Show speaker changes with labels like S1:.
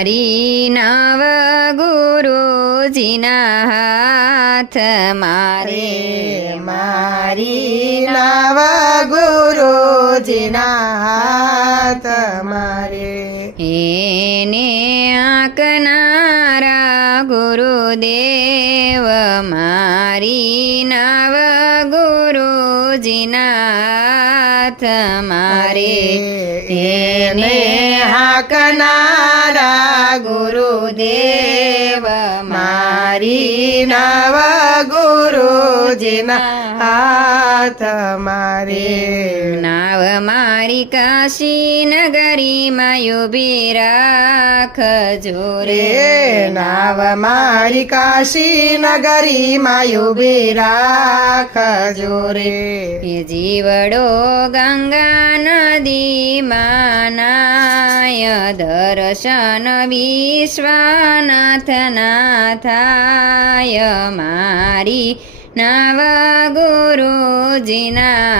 S1: મારી નવ ગુરુજીના હાથ મારે
S2: મારી નવ ગુરુજીના હાથ મારે.
S1: એને આંકનારા ગુરુદેવ મારી નવ ગુરુજીના હાથ મારે
S2: એને હાકનારા મારી નવ ગુરુજીના હાથ મારે.
S1: નાવ મારી કાશી નગરી માયુબી રાખજો રે.
S2: રે નાવ મારી કાશી નગરી માયુબી રાખજો રે.
S1: જીવડો ગંગા નદીમાં નાય દર્શન વિશ્વનાથના થાય મારી નવ ગુરુજીના